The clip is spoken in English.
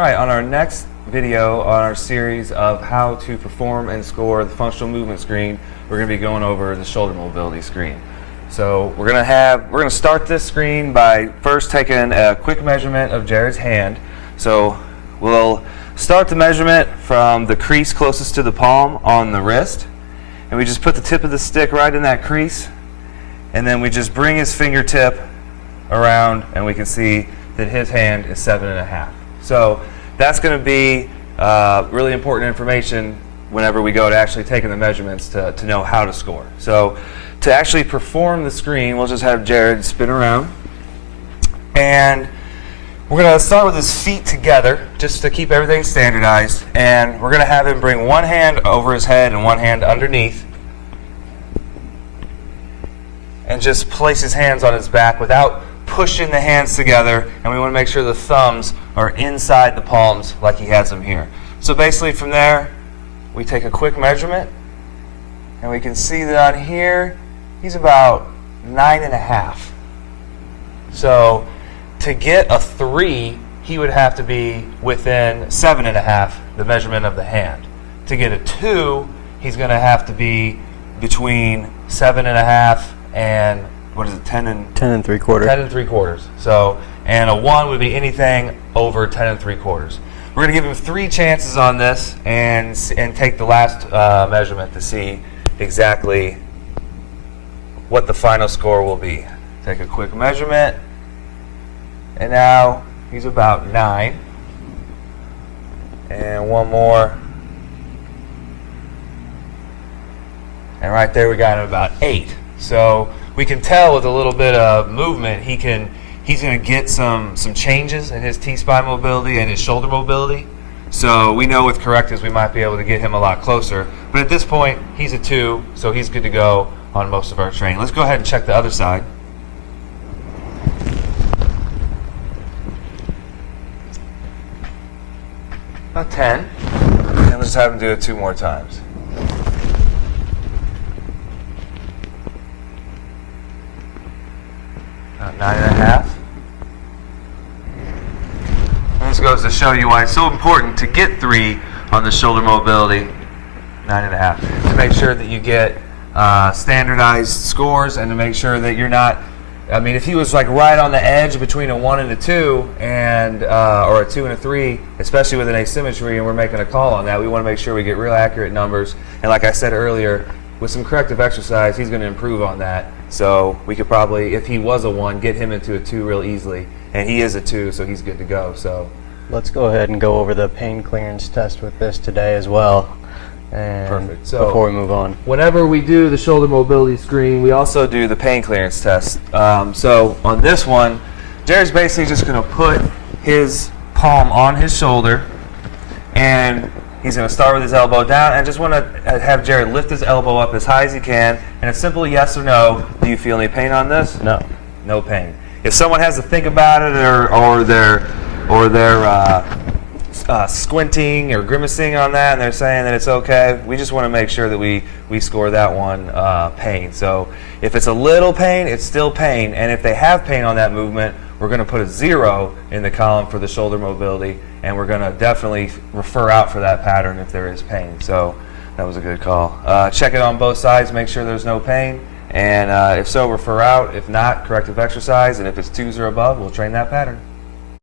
Alright, on our next video on our series of how to perform and score the functional movement screen, we're going to be going over the shoulder mobility screen. So we're going to start this screen by first taking a quick measurement of Jared's hand. So we'll start the measurement from the crease closest to the palm on the wrist, and we just put the tip of the stick right in that crease, and then we just bring his fingertip around, and we can see that his hand is 7.5. So that's going to be really important information whenever we go to actually taking the measurements to know how to score. So to actually perform the screen, we'll just have Jared spin around, and we're going to start with his feet together just to keep everything standardized, and we're going to have him bring one hand over his head and one hand underneath and just place his hands on his back without pushing the hands together, and we want to make sure the thumbs are inside the palms like he has them here. So basically from there, we take a quick measurement, and we can see that on here, he's about 9.5. So to get a 3, he would have to be within 7.5, the measurement of the hand. To get a 2, he's going to have to be between 7.5 and what is it, 10 and 3/4. 10 3/4. So, and a 1 would be anything over 10 3/4. We're going to give him 3 chances on this and take the last measurement to see exactly what the final score will be. Take a quick measurement, and now he's about 9. And one more. And right there we got him about 8. So we can tell with a little bit of movement he's going to get some changes in his T-spine mobility and his shoulder mobility. So we know with correctives we might be able to get him a lot closer. But at this point he's a 2, so he's good to go on most of our training. Let's go ahead and check the other side. About 10. And let's just have him do it 2 more times. About 9.5. And this goes to show you why it's so important to get 3 on the shoulder mobility. 9.5. To make sure that you get standardized scores, and to make sure that you're not, I mean, if he was like right on the edge between a 1 and a 2, and or a 2 and a 3, especially with an asymmetry, and we're making a call on that, we want to make sure we get real accurate numbers. And like I said earlier, with some corrective exercise, he's going to improve on that. So we could probably, if he was a 1, get him into a 2 real easily. And he is a 2, so he's good to go. So let's go ahead and go over the pain clearance test with this today as well. And perfect. So before we move on, whenever we do the shoulder mobility screen, we also do the pain clearance test. So on this one, Jared's basically just going to put his palm on his shoulder, and he's going to start with his elbow down, and just want to have Jared lift his elbow up as high as he can, and a simple yes or no. Do you feel any pain on this? no. No pain. If someone has to think about it, or they're squinting or grimacing on that, and they're saying that it's okay, we just want to make sure that we score that one pain. So if it's a little pain, it's still pain, and if they have pain on that movement, we're going to put a 0 in the column for the shoulder mobility, and we're going to definitely refer out for that pattern if there is pain. So that was a good call. Check it on both sides, make sure there's no pain, and if so, refer out. If not, corrective exercise, and if it's 2s or above, we'll train that pattern.